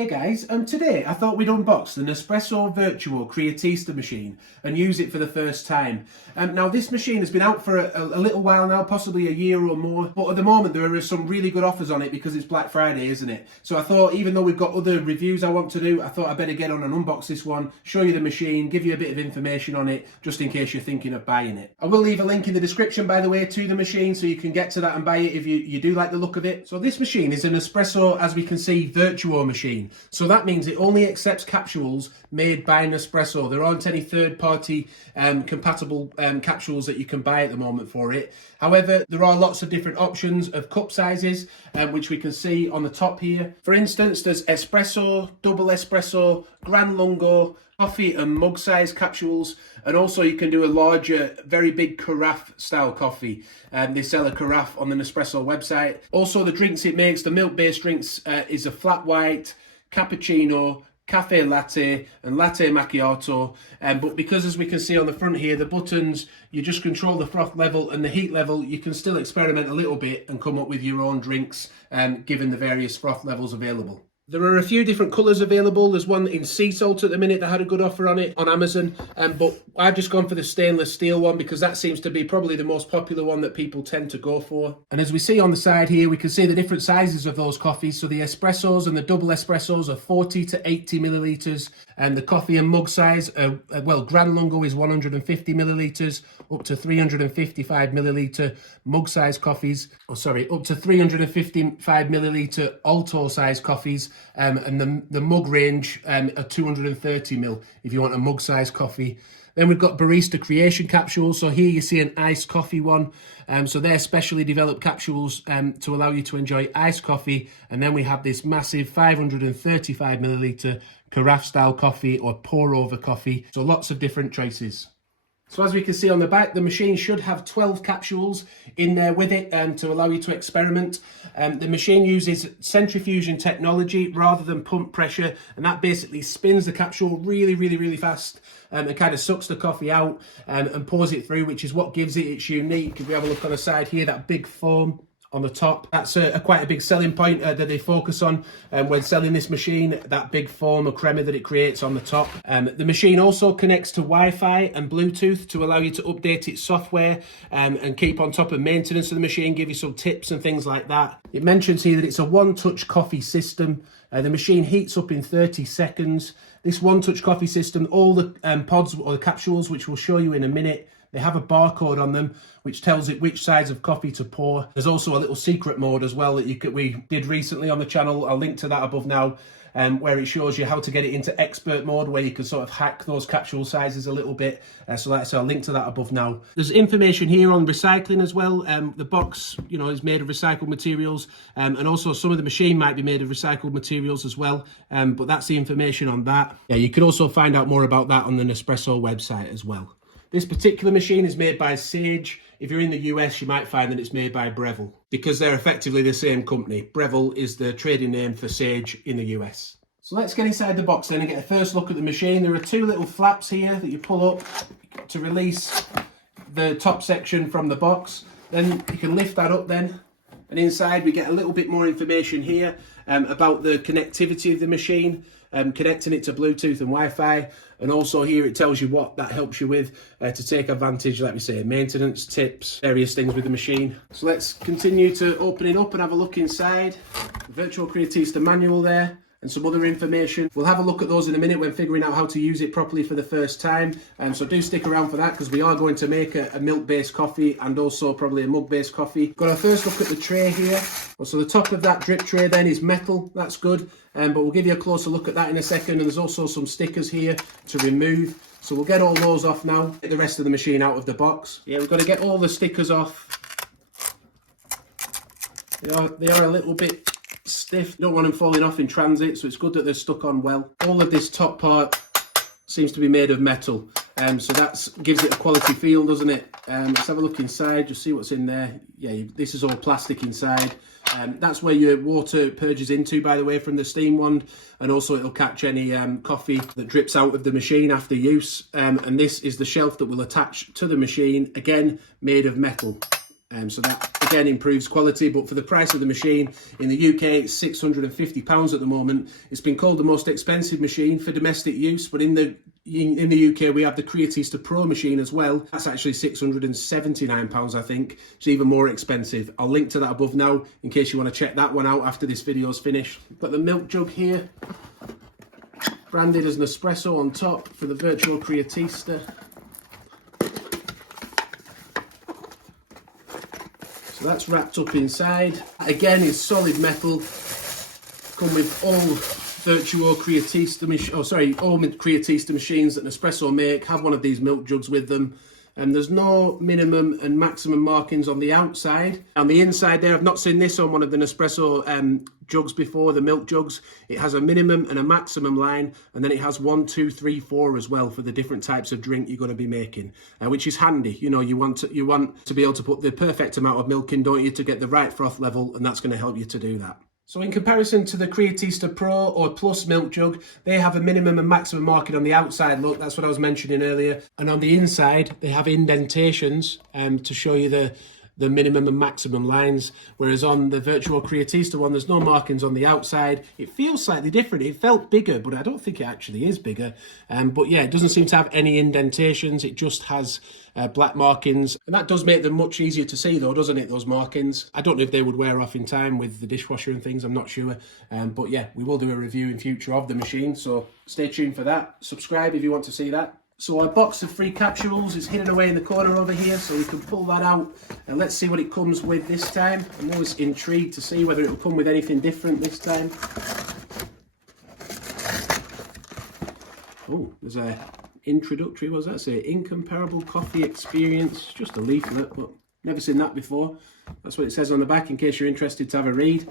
Hey guys, today I thought we'd unbox the Nespresso Vertuo Creatista machine and use it for the first time. Now this machine has been out for a little while now, possibly a year or more, but at the moment there are some really good offers on it because it's Black Friday, isn't it? So I thought, even though we've got other reviews I want to do, I thought I'd better get on and unbox this one, show you the machine, give you a bit of information on it, just in case you're thinking of buying it. I will leave a link in the description, by the way, to the machine, so you can get to that and buy it if you do like the look of it. So this machine is an Nespresso, as we can see, Vertuo machine. So that means it only accepts capsules made by Nespresso. There aren't any third-party compatible capsules that you can buy at the moment for it. However, there are lots of different options of cup sizes, which we can see on the top here. For instance, there's espresso, double espresso, gran lungo, coffee and mug size capsules, and also you can do a larger, very big carafe style coffee. They sell a carafe on the Nespresso website. Also, the drinks it makes, the milk-based drinks, is a flat white, cappuccino, cafe latte and latte macchiato, but because, as we can see on the front here, the buttons, you just control the froth level and the heat level. You can still experiment a little bit and come up with your own drinks, given the various froth levels available. There are a few different colours available. There's one in sea salt at the minute that had a good offer on it on Amazon, but I've just gone for the stainless steel one because that seems to be probably the most popular one that people tend to go for. And as we see on the side here, we can see the different sizes of those coffees. So the espressos and the double espressos are 40 to 80 millilitres, and the coffee and mug size, well, Gran Lungo is 150 millilitres, up to 355 millilitre mug size coffees, up to 355 millilitre Alto size coffees. And the mug range are 230 ml if you want a mug size coffee. Then we've got barista creation capsules. So here you see an iced coffee one. So they're specially developed capsules to allow you to enjoy iced coffee. And then we have this massive 535 milliliter carafe style coffee or pour over coffee. So lots of different choices. So as we can see on the back, the machine should have 12 capsules in there with it to allow you to experiment. The machine uses centrifusion technology rather than pump pressure, and that basically spins the capsule really fast and kind of sucks the coffee out and pours it through, which is what gives it its unique. If we have a look on the side here, that big foam on the top, that's quite a big selling point that they focus on when selling this machine, that big foam of crema that it creates on the top. The machine also connects to Wi-Fi and Bluetooth to allow you to update its software and keep on top of maintenance of the machine, give you some tips and things like that. It mentions here that it's a one-touch coffee system. The machine heats up in 30 seconds. This one-touch coffee system, all the pods or the capsules, which we'll show you in a minute, they have a barcode on them which tells it which size of coffee to pour. There's also a little secret mode as well that we did recently on the channel. I'll link to that above now, where it shows you how to get it into expert mode, where you can sort of hack those capsule sizes a little bit. So like I said, I'll link to that above now. There's information here on recycling as well. The box, is made of recycled materials, and also some of the machine might be made of recycled materials as well. But that's the information on that. Yeah, you can also find out more about that on the Nespresso website as well. This particular machine is made by Sage. If you're in the US, you might find that it's made by Breville because they're effectively the same company. Breville is the trading name for Sage in the US. So let's get inside the box then and get a first look at the machine. There are two little flaps here that you pull up to release the top section from the box. Then you can lift that up then. And inside we get a little bit more information here about the connectivity of the machine, connecting it to Bluetooth and Wi-Fi. And also here it tells you what that helps you with to take advantage, like we say, maintenance, tips, various things with the machine. So let's continue to open it up and have a look inside. The Vertuo Creatista manual there and some other information. We'll have a look at those in a minute when figuring out how to use it properly for the first time. So do stick around for that because we are going to make a milk-based coffee and also probably a mug-based coffee. Got our first look at the tray here. So the top of that drip tray then is metal. That's good. But we'll give you a closer look at that in a second. And there's also some stickers here to remove. So we'll get all those off now. Get the rest of the machine out of the box. Yeah, we've got to get all the stickers off. They are a little bit stiff. Don't want them falling off in transit, so it's good that they're stuck on well. All of this top part seems to be made of metal, so that gives it a quality feel, doesn't it? Let's have a look inside, just see what's in there. Yeah, this is all plastic inside. That's where your water purges into, by the way, from the steam wand, and also it'll catch any coffee that drips out of the machine after use. And this is the shelf that will attach to the machine, again made of metal. So that again improves quality, but for the price of the machine, in the UK it's £650 at the moment. It's been called the most expensive machine for domestic use, but in the UK we have the Creatista Pro machine as well. That's actually £679, I think. It's even more expensive. I'll link to that above now in case you want to check that one out after this video's finished. Got the milk jug here, branded as Nespresso on top for the Vertuo Creatista. So that's wrapped up inside. Again, is solid metal. Come with all Vertuo Creatista all Creatista machines that Nespresso make have one of these milk jugs with them. And there's no minimum and maximum markings on the outside. On the inside there, I've not seen this on one of the Nespresso jugs before, the milk jugs. It has a minimum and a maximum line, and then it has 1, 2, 3, 4 as well for the different types of drink you're going to be making, which is handy. You know, you want to be able to put the perfect amount of milk in, don't you, to get the right froth level, and that's going to help you to do that. So in comparison to the Creatista Pro or Plus milk jug, they have a minimum and maximum marking on the outside, look, that's what I was mentioning earlier. And on the inside, they have indentations to show you the minimum and maximum lines, whereas on the Vertuo Creatista one, there's no markings on the outside. It feels slightly different. It felt bigger, but I don't think it actually is bigger. But yeah, it doesn't seem to have any indentations. It just has black markings, and that does make them much easier to see though, doesn't it, those markings? I don't know if they would wear off in time with the dishwasher and things, I'm not sure. But yeah, we will do a review in future of the machine, so stay tuned for that. Subscribe if you want to see that. So our box of free capsules is hidden away in the corner over here, so we can pull that out and let's see what it comes with this time. I'm always intrigued to see whether it'll come with anything different this time. Oh, there's a introductory, what does that say? Incomparable coffee experience. Just a leaflet, but never seen that before. That's what it says on the back in case you're interested to have a read.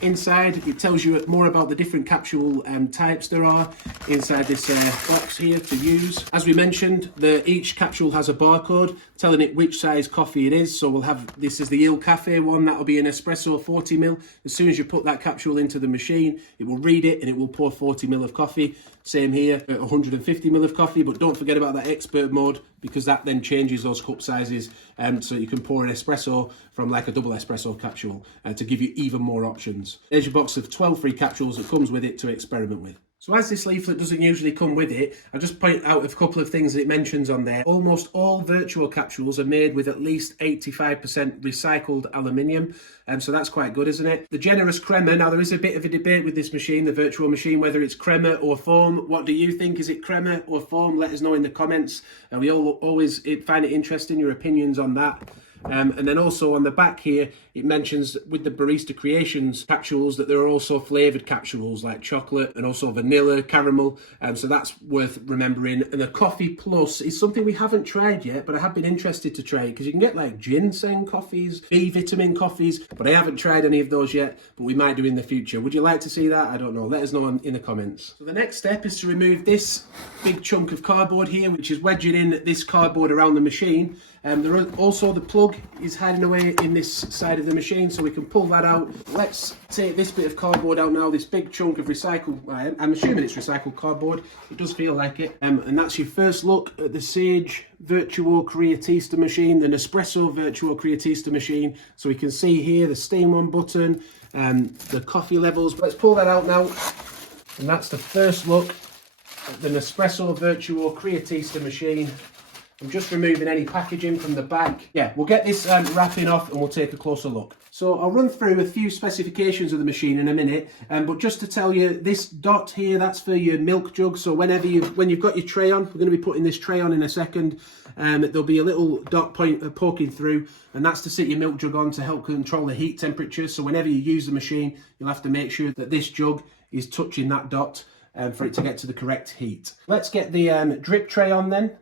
Inside it tells you more about the different capsule types there are inside this box here to use. As we mentioned, each capsule has a barcode telling it which size coffee it is. So we'll have, this is the Il Cafe one, that'll be an espresso 40ml. As soon as you put that capsule into the machine, it will read it and it will pour 40ml of coffee. Same here, 150ml of coffee, but don't forget about that expert mode, because that then changes those cup sizes, so you can pour an espresso from like a double espresso capsule to give you even more options. There's your box of 12 free capsules that comes with it to experiment with. So as this leaflet doesn't usually come with it, I'll just point out a couple of things that it mentions on there. Almost all Vertuo capsules are made with at least 85% recycled aluminium, so that's quite good, isn't it? The generous Crema, now there is a bit of a debate with this machine, the Vertuo machine, whether it's Crema or foam. What do you think? Is it Crema or foam? Let us know in the comments. We always find it interesting, your opinions on that. And then also on the back here, it mentions with the Barista Creations capsules that there are also flavoured capsules like chocolate and also vanilla, caramel, so that's worth remembering. And the Coffee Plus is something we haven't tried yet, but I have been interested to try it, because you can get like ginseng coffees, B vitamin coffees, but I haven't tried any of those yet, but we might do in the future. Would you like to see that? I don't know. Let us know in the comments. So the next step is to remove this big chunk of cardboard here, which is wedging in this cardboard around the machine. There are also the plug is hiding away in this side of the machine, so we can pull that out. Let's take this bit of cardboard out now, this big chunk of recycled, I'm assuming it's recycled cardboard, it does feel like it. And that's your first look at the Sage Vertuo Creatista machine, the Nespresso Vertuo Creatista machine. So we can see here the steam on button, the coffee levels. Let's pull that out now, and that's the first look at the Nespresso Vertuo Creatista machine. I'm just removing any packaging from the back. Yeah, we'll get this wrapping off and we'll take a closer look. So I'll run through a few specifications of the machine in a minute, but just to tell you, this dot here, that's for your milk jug. So when you've got your tray on, we're going to be putting this tray on in a second, there'll be a little dot poking through, and that's to sit your milk jug on to help control the heat temperature. So whenever you use the machine, you'll have to make sure that this jug is touching that dot for it to get to the correct heat. Let's get the drip tray on then.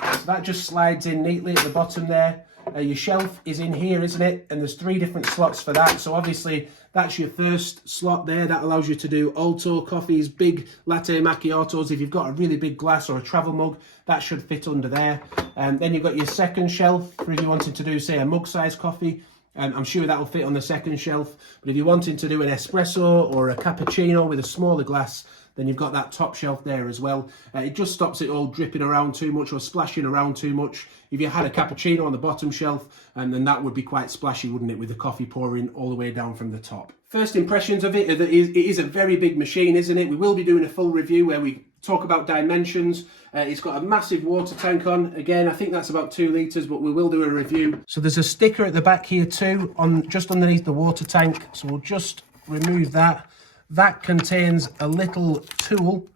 So that just slides in neatly at the bottom there. Your shelf is in here, isn't it? And there's 3 different slots for that. So obviously that's your first slot there. That allows you to do Alto coffees, big latte macchiatos. If you've got a really big glass or a travel mug, that should fit under there. Then you've got your second shelf for if you wanted to do, say, a mug-sized coffee. I'm sure that will fit on the second shelf. But if you're wanting to do an espresso or a cappuccino with a smaller glass, then you've got that top shelf there as well. It just stops it all dripping around too much or splashing around too much. If you had a cappuccino on the bottom shelf, then that would be quite splashy, wouldn't it, with the coffee pouring all the way down from the top. First impressions of it, it is a very big machine, isn't it? We will be doing a full review where we talk about dimensions. It's got a massive water tank on. Again, I think that's about 2 litres, but we will do a review. So there's a sticker at the back here too, just underneath the water tank. So we'll just remove that. That contains a little tool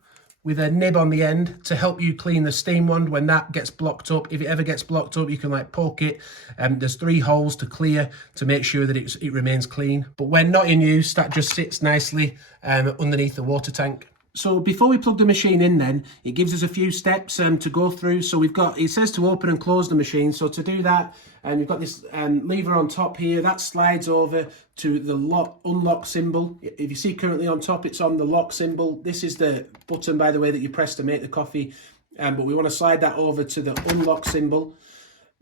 with a nib on the end to help you clean the steam wand when that gets blocked up. If it ever gets blocked up, you can like poke it. There's 3 holes to clear to make sure that it remains clean. But when not in use, that just sits nicely underneath the water tank. So before we plug the machine in then, it gives us a few steps to go through. So it says to open and close the machine. So to do that, you've got this lever on top here. That slides over to the unlock symbol. If you see currently on top, it's on the lock symbol. This is the button, by the way, that you press to make the coffee. But we want to slide that over to the unlock symbol.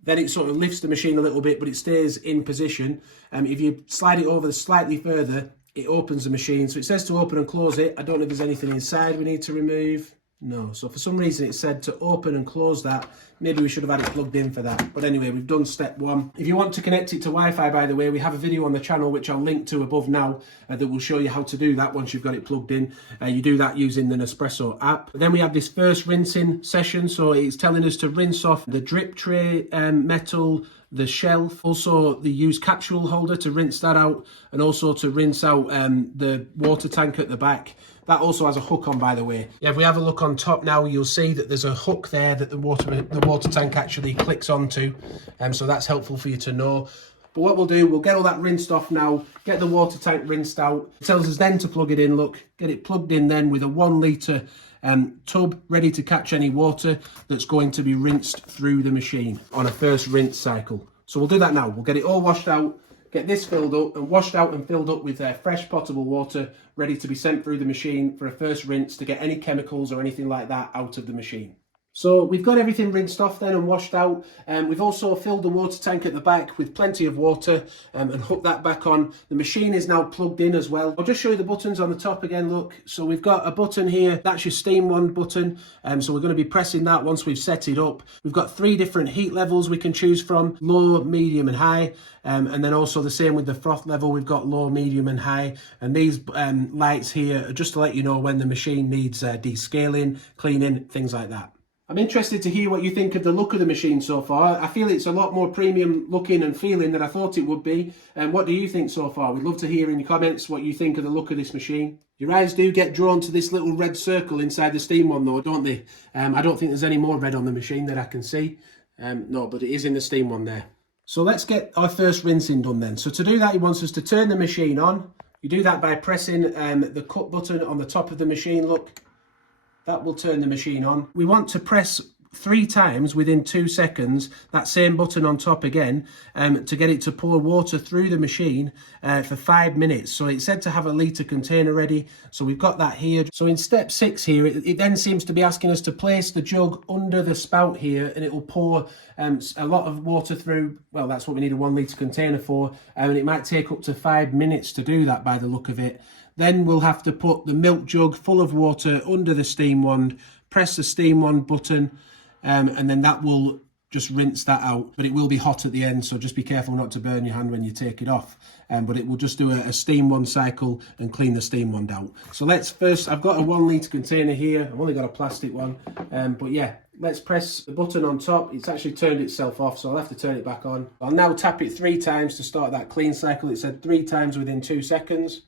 Then it sort of lifts the machine a little bit, but it stays in position. If you slide it over slightly further, it opens the machine. So it says to open and close it. I don't know if there's anything inside we need to remove. No. So for some reason it said to open and close that. Maybe we should have had it plugged in for that. But anyway, we've done step 1. If you want to connect it to Wi-Fi, by the way, we have a video on the channel which I'll link to above now that will show you how to do that once you've got it plugged in. You do that using the Nespresso app. Then we have this first rinsing session. So it's telling us to rinse off the drip tray metal, the shelf. Also, the use capsule holder to rinse that out, and also to rinse out the water tank at the back. That also has a hook on, by the way. Yeah, if we have a look on top now, you'll see that there's a hook there that the water tank actually clicks onto. So that's helpful for you to know. But what we'll do, we'll get all that rinsed off now, get the water tank rinsed out. It tells us then to plug it in, look, get it plugged in then with a 1 litre tub ready to catch any water that's going to be rinsed through the machine on a first rinse cycle. So we'll do that now. We'll get it all washed out, get this filled up and washed out and filled up with fresh potable water ready to be sent through the machine for a first rinse to get any chemicals or anything like that out of the machine. So we've got everything rinsed off then and washed out. We've also filled the water tank at the back with plenty of water and hooked that back on. The machine is now plugged in as well. I'll just show you the buttons on the top again, look. So we've got a button here, that's your steam wand button. So we're going to be pressing that once we've set it up. We've got 3 different heat levels we can choose from, low, medium and high. And then also the same with the froth level, we've got low, medium and high. And these lights here are just to let you know when the machine needs descaling, cleaning, things like that. I'm interested to hear what you think of the look of the machine so far. I feel it's a lot more premium looking and feeling than I thought it would be. And what do you think so far? We'd love to hear in your comments what you think of the look of this machine. Your eyes do get drawn to this little red circle inside the steam one though, don't they? I don't think there's any more red on the machine that I can see. No, but it is in the steam one there. So let's get our first rinsing done then. So to do that, he wants us to turn the machine on. You do that by pressing the cut button on the top of the machine, look. That will turn the machine on. We want to press 3 times within 2 seconds, that same button on top again, to get it to pour water through the machine for 5 minutes. So it said to have a litre container ready. So we've got that here. So in step 6 here, it then seems to be asking us to place the jug under the spout here and it will pour a lot of water through. Well, that's what we need a 1 litre container for. And it might take up to 5 minutes to do that by the look of it. Then we'll have to put the milk jug full of water under the steam wand, press the steam wand button, and then that will just rinse that out. But it will be hot at the end, so just be careful not to burn your hand when you take it off. But it will just do a steam wand cycle and clean the steam wand out. So let's first, I've got a 1 litre container here. I've only got a plastic one. But yeah, let's press the button on top. It's actually turned itself off, so I'll have to turn it back on. I'll now tap it 3 times to start that clean cycle. It said 3 times within 2 seconds.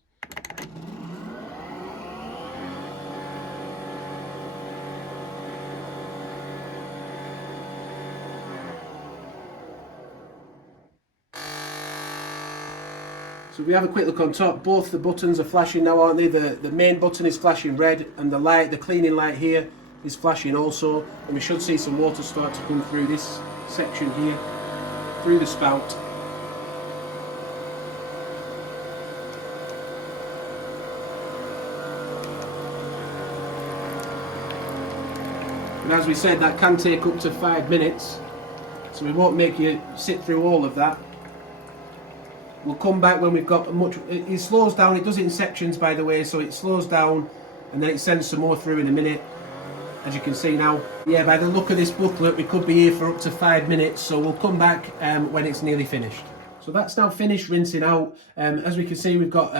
So if we have a quick look on top, both the buttons are flashing now, aren't they? The main button is flashing red and the cleaning light here is flashing also. And we should see some water start to come through this section here, through the spout. And as we said, that can take up to 5 minutes. So we won't make you sit through all of that. We'll come back when we've got much. It slows down. It does it in sections, by the way, so it slows down and then it sends some more through in a minute, as you can see now. Yeah, by the look of this booklet, we could be here for up to 5 minutes, so we'll come back when it's nearly finished. So that's now finished rinsing out. As we can see, we've got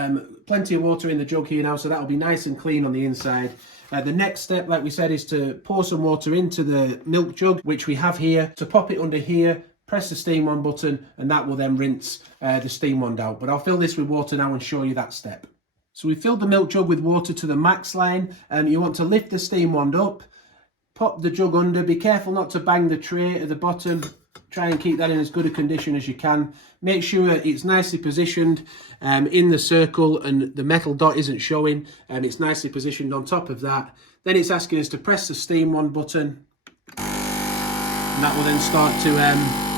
plenty of water in the jug here now, so that'll be nice and clean on the inside. The next step, like we said, is to pour some water into the milk jug, which we have here. To pop it under here, press the steam on button, and that will then rinse the steam wand out. But I'll fill this with water now and show you that step. So we filled the milk jug with water to the max line. You want to lift the steam wand up, pop the jug under. Be careful not to bang the tray at the bottom. Try and keep that in as good a condition as you can. Make sure it's nicely positioned in the circle and the metal dot isn't showing. It's nicely positioned on top of that. Then it's asking us to press the steam wand button. And that will then start to,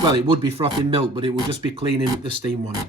well, it would be frothing milk, but it will just be cleaning the steam wand.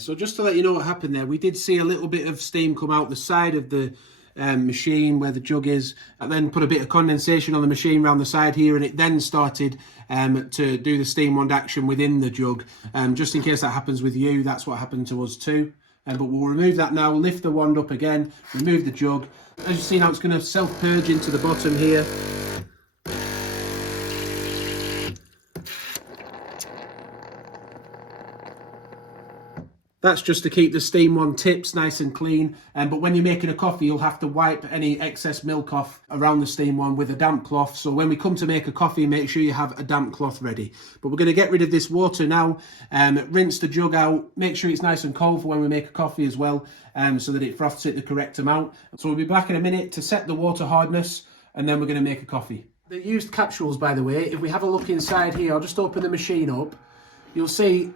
So just to let you know what happened there, we did see a little bit of steam come out the side of the machine where the jug is, and then put a bit of condensation on the machine around the side here, and it then started to do the steam wand action within the jug. Just in case that happens with you, that's what happened to us too. But we'll remove that now, lift the wand up again, remove the jug. As you see now, it's going to self-purge into the bottom here. That's just to keep the steam wand tips nice and clean. But when you're making a coffee, you'll have to wipe any excess milk off around the steam wand with a damp cloth. So when we come to make a coffee, make sure you have a damp cloth ready. But we're going to get rid of this water now. Rinse the jug out. Make sure it's nice and cold for when we make a coffee as well, so that it froths it the correct amount. So we'll be back in a minute to set the water hardness, and then we're going to make a coffee. The used capsules, by the way, if we have a look inside here, I'll just open the machine up. You'll see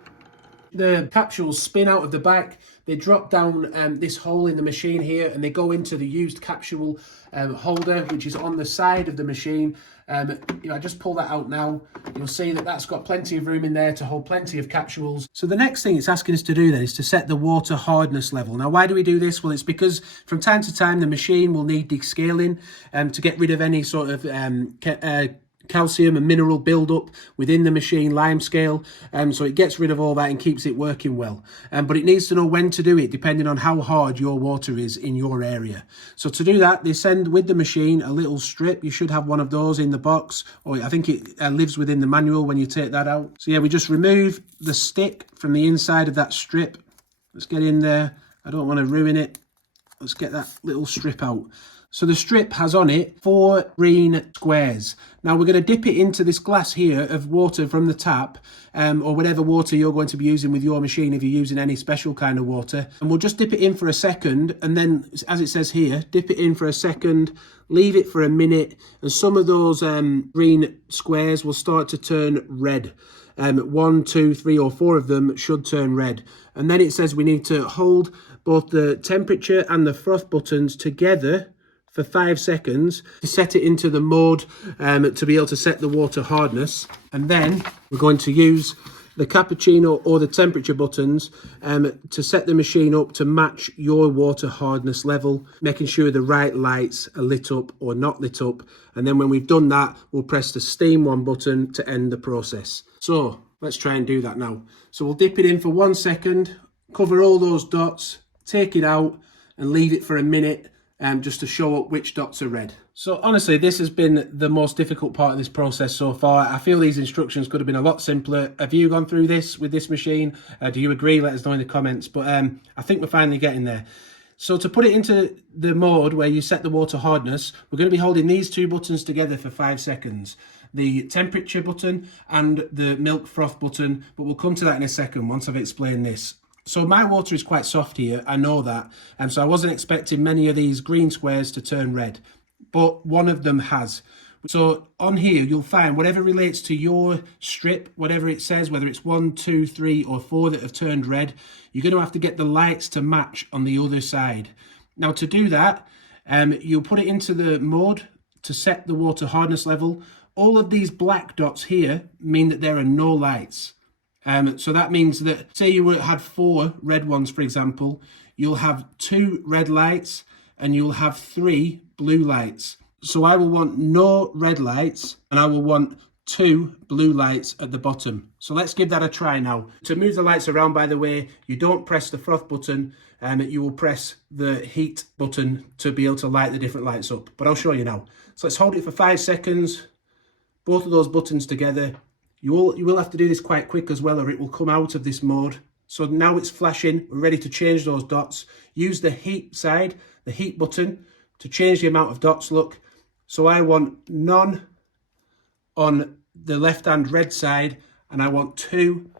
the capsules spin out of the back. They drop down this hole in the machine here, and they go into the used capsule holder, which is on the side of the machine. I just pull that out now. You'll see that that's got plenty of room in there to hold plenty of capsules. So the next thing it's asking us to do then is to set the water hardness level. Now, why do we do this? Well, it's because from time to time the machine will need descaling to get rid of any sort of calcium and mineral build-up within the machine lime scale, so it gets rid of all that and keeps it working well. But it needs to know when to do it depending on how hard your water is in your area. So to do that, they send with the machine a little strip. You should have one of those in the box, or I think it lives within the manual when you take that out. So yeah, we just remove the stick from the inside of that strip. Let's get in there. I don't want to ruin it. Let's get that little strip out. So the strip has on it 4 green squares. Now we're going to dip it into this glass here of water from the tap, or whatever water you're going to be using with your machine if you're using any special kind of water. And we'll just dip it in for a second, and then, as it says here, dip it in for a second, leave it for a minute, and some of those green squares will start to turn red. 1, 2, 3 or 4 of them should turn red. And then it says we need to hold both the temperature and the froth buttons together for 5 seconds to set it into the mode to be able to set the water hardness. And then we're going to use the cappuccino or the temperature buttons to set the machine up to match your water hardness level, making sure the right lights are lit up or not lit up. And then when we've done that, we'll press the steam one button to end the process. So let's try and do that now. So we'll dip it in for 1 second, cover all those dots, take it out and leave it for a minute, just to show up which dots are red. So honestly, this has been the most difficult part of this process so far. I feel these instructions could have been a lot simpler. Have you gone through this with this machine? Do you agree? Let us know in the comments. But I think we're finally getting there. So to put it into the mode where you set the water hardness, we're going to be holding these 2 buttons together for 5 seconds. The temperature button and the milk froth button, but we'll come to that in a second once I've explained this. So my water is quite soft here, I know that, and so I wasn't expecting many of these green squares to turn red, but one of them has, So on here, you'll find whatever relates to your strip, whatever it says, whether it's 1, 2, 3 or 4 that have turned red, you're going to have to get the lights to match on the other side. Now to do that, you'll put it into the mode to set the water hardness level. All of these black dots here mean that there are no lights. So that means that, say you had 4 red ones, for example, you'll have 2 red lights and you'll have 3 blue lights. So I will want no red lights and I will want 2 blue lights at the bottom. So let's give that a try now. To move the lights around, by the way, you don't press the froth button, you will press the heat button to be able to light the different lights up. But I'll show you now. So let's hold it for 5 seconds, both of those buttons together. You will have to do this quite quick as well, or it will come out of this mode. So now it's flashing, we're ready to change those dots. Use the heat side, the heat button, to change the amount of dots, look. So I want none on the left-hand red side, and I want 2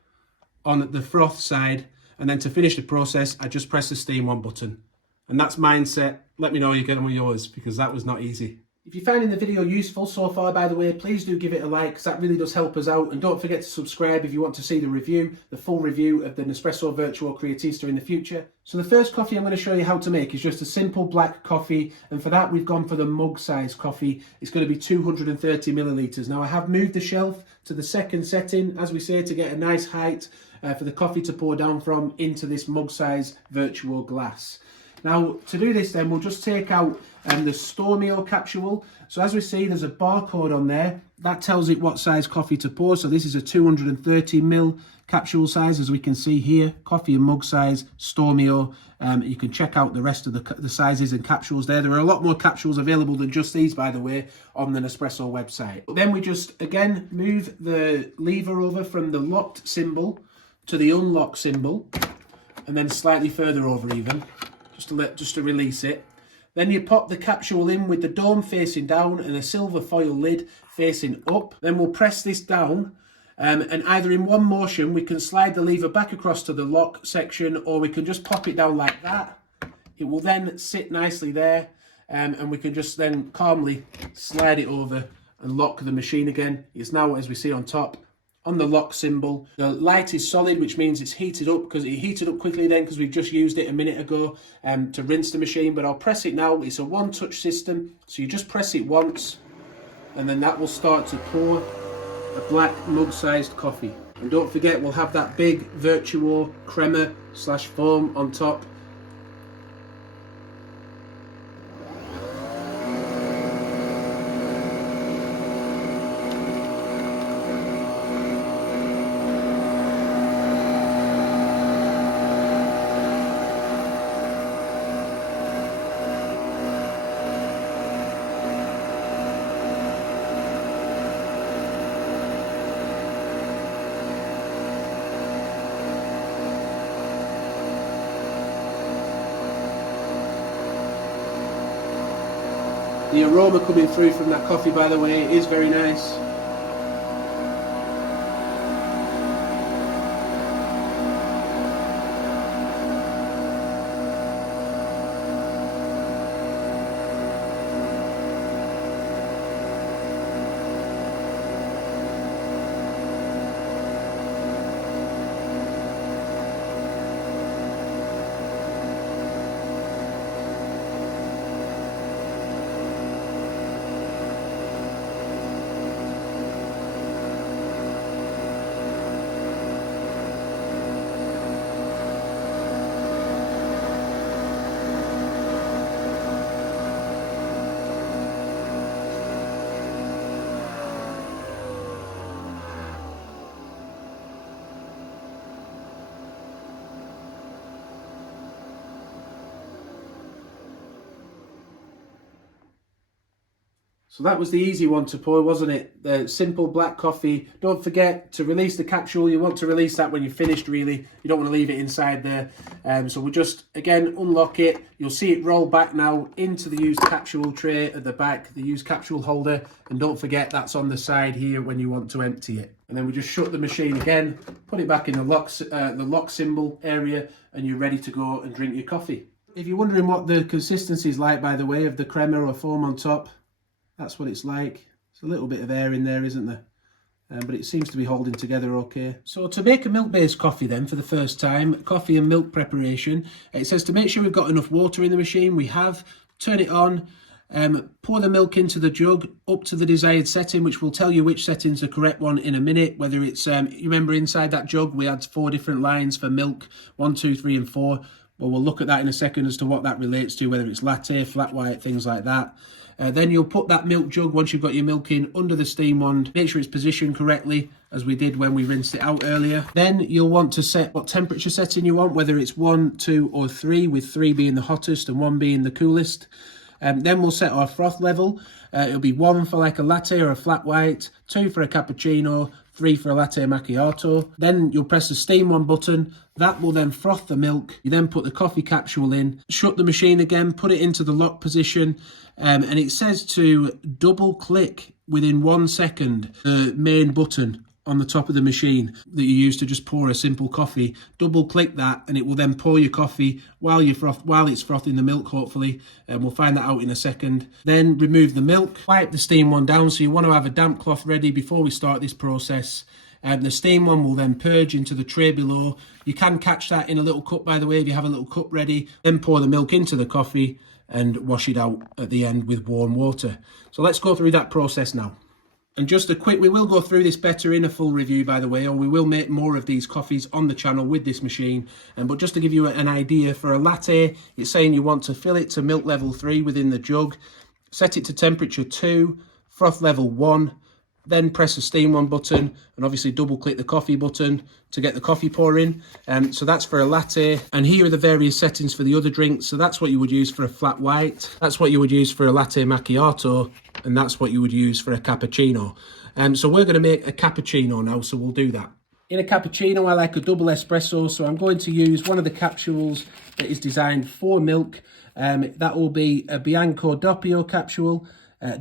on the froth side. And then to finish the process, I just press the steam on button. And that's mine set. Let me know you get on with yours, because that was not easy. If you're finding the video useful so far, by the way, please do give it a like, because that really does help us out. And don't forget to subscribe if you want to see the review, the full review of the Nespresso Vertuo Creatista in the future. So the first coffee I'm going to show you how to make is just a simple black coffee. And for that, we've gone for the mug size coffee. It's going to be 230 millilitres. Now I have moved the shelf to the second setting, as we say, to get a nice height for the coffee to pour down from into this mug size Vertuo glass. Now, to do this then, we'll just take out the Stormio capsule. So as we see, there's a barcode on there. That tells it what size coffee to pour. So this is a 230ml capsule size, as we can see here. Coffee and mug size, Stormio. You can check out the rest of the sizes and capsules there. There are a lot more capsules available than just these, by the way, on the Nespresso website. But then we just, again, move the lever over from the locked symbol to the unlock symbol, and then slightly further over even. Just to release it. Then you pop the capsule in with the dome facing down and a silver foil lid facing up. Then we'll press this down, and either in one motion we can slide the lever back across to the lock section, or we can just pop it down like that. It will then sit nicely there, and we can just then calmly slide it over and lock the machine again. It's now, as we see on top, on the lock symbol. The light is solid, which means it's heated up, because it heated up quickly then because we've just used it a minute ago to rinse the machine. But I'll press it now. It's a one-touch system, so you just press it once and then that will start to pour a black mug-sized coffee. And don't forget, we'll have that big Vertuo Crema / foam on top. The aroma coming through from that coffee, by the way, is very nice. So that was the easy one to pour, wasn't it? The simple black coffee. Don't forget to release the capsule. You want to release that when you're finished, really. You don't want to leave it inside there. So we'll just, again, unlock it. You'll see it roll back now into the used capsule tray at the back, the used capsule holder. And don't forget, that's on the side here when you want to empty it. And then we just shut the machine again, put it back in the lock symbol area, and you're ready to go and drink your coffee. If you're wondering what the consistency is like, by the way, of the crema or foam on top, that's what it's like. There's a little bit of air in there, isn't there? But it seems to be holding together okay. So to make a milk-based coffee then, for the first time, coffee and milk preparation, it says to make sure we've got enough water in the machine. We have. Turn it on, pour the milk into the jug up to the desired setting, which will tell you which setting's the correct one in a minute. Whether it's, you remember inside that jug we had 4 different lines for milk, 1, 2, 3 and 4. Well, we'll look at that in a second as to what that relates to, whether it's latte, flat white, things like that. Then you'll put that milk jug, once you've got your milk in, under the steam wand. Make sure it's positioned correctly, as we did when we rinsed it out earlier. Then you'll want to set what temperature setting you want, whether it's 1, 2 or 3, with 3 being the hottest and 1 being the coolest. Then we'll set our froth level. It'll be 1 for like a latte or a flat white, 2 for a cappuccino, 3 for a latte macchiato. Then you'll press the steam on button. That will then froth the milk. You then put the coffee capsule in, shut the machine again, put it into the lock position, and it says to double click within 1 second the main button on the top of the machine that you use to just pour a simple coffee. Double click that and it will then pour your coffee while it's frothing the milk, hopefully, and we'll find that out in a second. Then remove the milk, wipe the steam one down, so you want to have a damp cloth ready before we start this process. The steam one will then purge into the tray below. You can catch that in a little cup, by the way, if you have a little cup ready. Then pour the milk into the coffee and wash it out at the end with warm water. So let's go through that process now. And just a quick, we will go through this better in a full review, by the way, or we will make more of these coffees on the channel with this machine. But just to give you an idea, for a latte, it's saying you want to fill it to milk level 3 within the jug, set it to temperature 2, froth level 1, then press the steam on button and obviously double click the coffee button to get the coffee pouring. So that's for a latte. And here are the various settings for the other drinks. So that's what you would use for a flat white. That's what you would use for a latte macchiato. And that's what you would use for a cappuccino. So we're going to make a cappuccino now, so we'll do that. In a cappuccino, I like a double espresso. So I'm going to use one of the capsules that is designed for milk. That will be a Bianco Doppio capsule.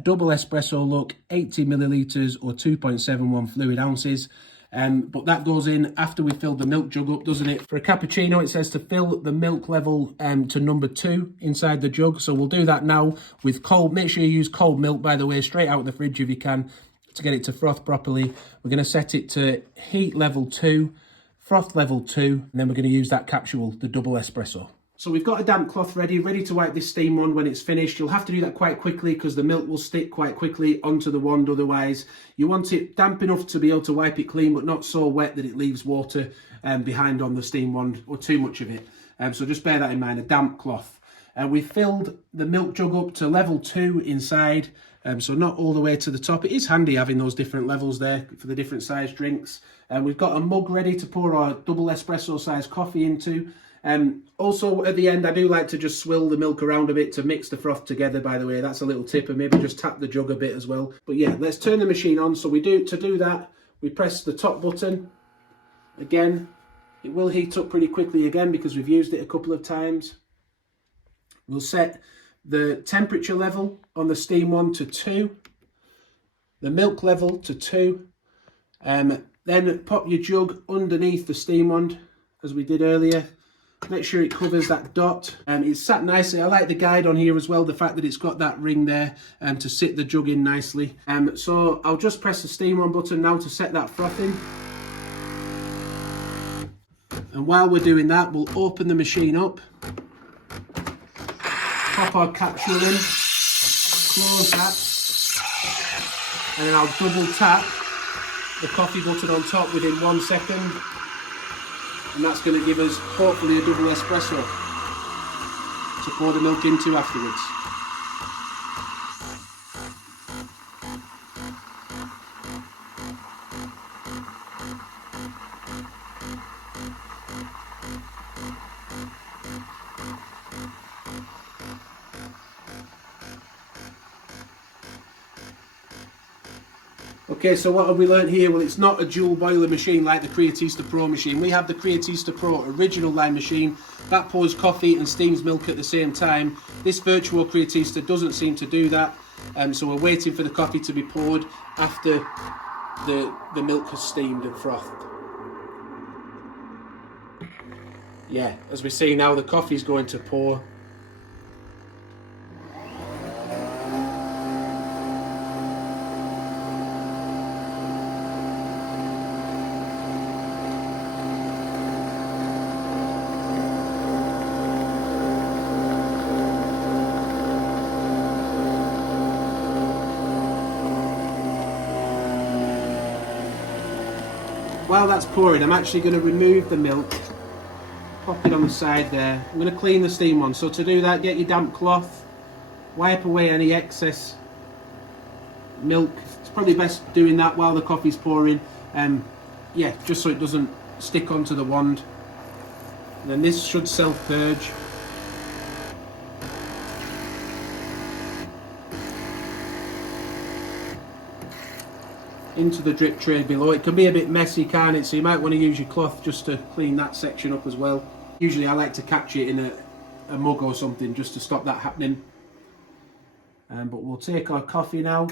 Double espresso look, 80 millilitres or 2.71 fluid ounces. But that goes in after we filled the milk jug up, doesn't it? For a cappuccino, it says to fill the milk level to number 2 inside the jug. So we'll do that now with cold. Make sure you use cold milk, by the way, straight out of the fridge if you can, to get it to froth properly. We're going to set it to heat level 2, froth level 2, and then we're going to use that capsule, the double espresso. So we've got a damp cloth ready to wipe this steam wand when it's finished. You'll have to do that quite quickly because the milk will stick quite quickly onto the wand otherwise. You want it damp enough to be able to wipe it clean, but not so wet that it leaves water behind on the steam wand or too much of it. So just bear that in mind, a damp cloth. We filled the milk jug up to level 2 inside, so not all the way to the top. It is handy having those different levels there for the different size drinks. We've got a mug ready to pour our double espresso size coffee into. Also at the end, I do like to just swill the milk around a bit to mix the froth together, by the way. That's a little tip, and maybe just tap the jug a bit as well. But yeah, let's turn the machine on. So to do that, we press the top button. Again, it will heat up pretty quickly again because we've used it a couple of times. We'll set the temperature level on the steam one to 2, the milk level to 2, then pop your jug underneath the steam wand as we did earlier. Make sure it covers that dot. It's sat nicely. I like the guide on here as well, the fact that it's got that ring there to sit the jug in nicely. So I'll just press the steam on button now to set that frothing. And while we're doing that, we'll open the machine up, pop our capsule in, close that, and then I'll double tap the coffee button on top within 1 second. And that's going to give us, hopefully, a double espresso to pour the milk into afterwards. Okay, so what have we learned here? Well, it's not a dual boiler machine like the Creatista Pro machine. We have the Creatista Pro original line machine that pours coffee and steams milk at the same time. This Vertuo Creatista doesn't seem to do that, so we're waiting for the coffee to be poured after the milk has steamed and frothed. Yeah, as we see now, the coffee's going to pour. while that's pouring, I'm actually going to remove the milk, pop it on the side there. I'm going to clean the steam one. So to do that, get your damp cloth, wipe away any excess milk. It's probably best doing that while the coffee's pouring. Yeah, just so it doesn't stick onto the wand. And then this should self-purge. Into the drip tray below. It can be a bit messy, can't it? So you might want to use your cloth just to clean that section up as well. Usually I like to catch it in a mug or something just to stop that happening. But we'll take our coffee now.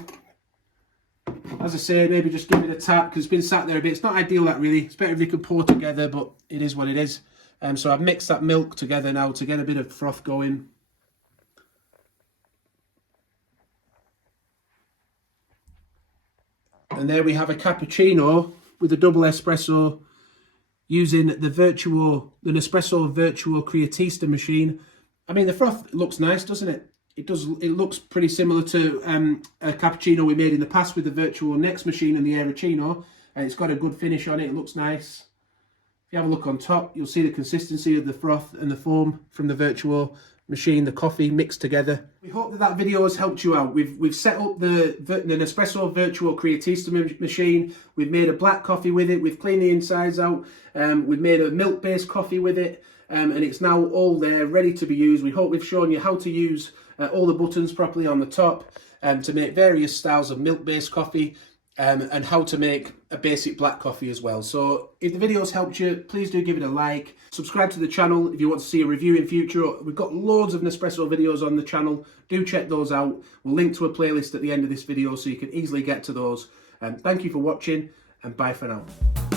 As I say, maybe just give it a tap because it's been sat there a bit. It's not ideal, that really. It's better if you can pour together, but it is what it is. So I've mixed that milk together now to get a bit of froth going. And there we have a cappuccino with a double espresso using the Nespresso Vertuo Creatista machine. I mean, the froth looks nice, doesn't it? It does. It looks pretty similar to a cappuccino we made in the past with the Vertuo Next machine and the Aerocino. And it's got a good finish on it. It looks nice. If you have a look on top, you'll see the consistency of the froth and the foam from the Vertuo machine, the coffee mixed together. We hope that video has helped you out. We've set up the Nespresso Vertuo Creatista machine. We've made a black coffee with it. We've cleaned the insides out. We've made a milk-based coffee with it. And it's now all there, ready to be used. We hope we've shown you how to use all the buttons properly on the top to make various styles of milk-based coffee. And how to make a basic black coffee as well. So if the video's helped you, please do give it a like. Subscribe to the channel if you want to see a review in future. We've got loads of Nespresso videos on the channel. Do check those out. We'll link to a playlist at the end of this video so you can easily get to those. Thank you for watching and bye for now.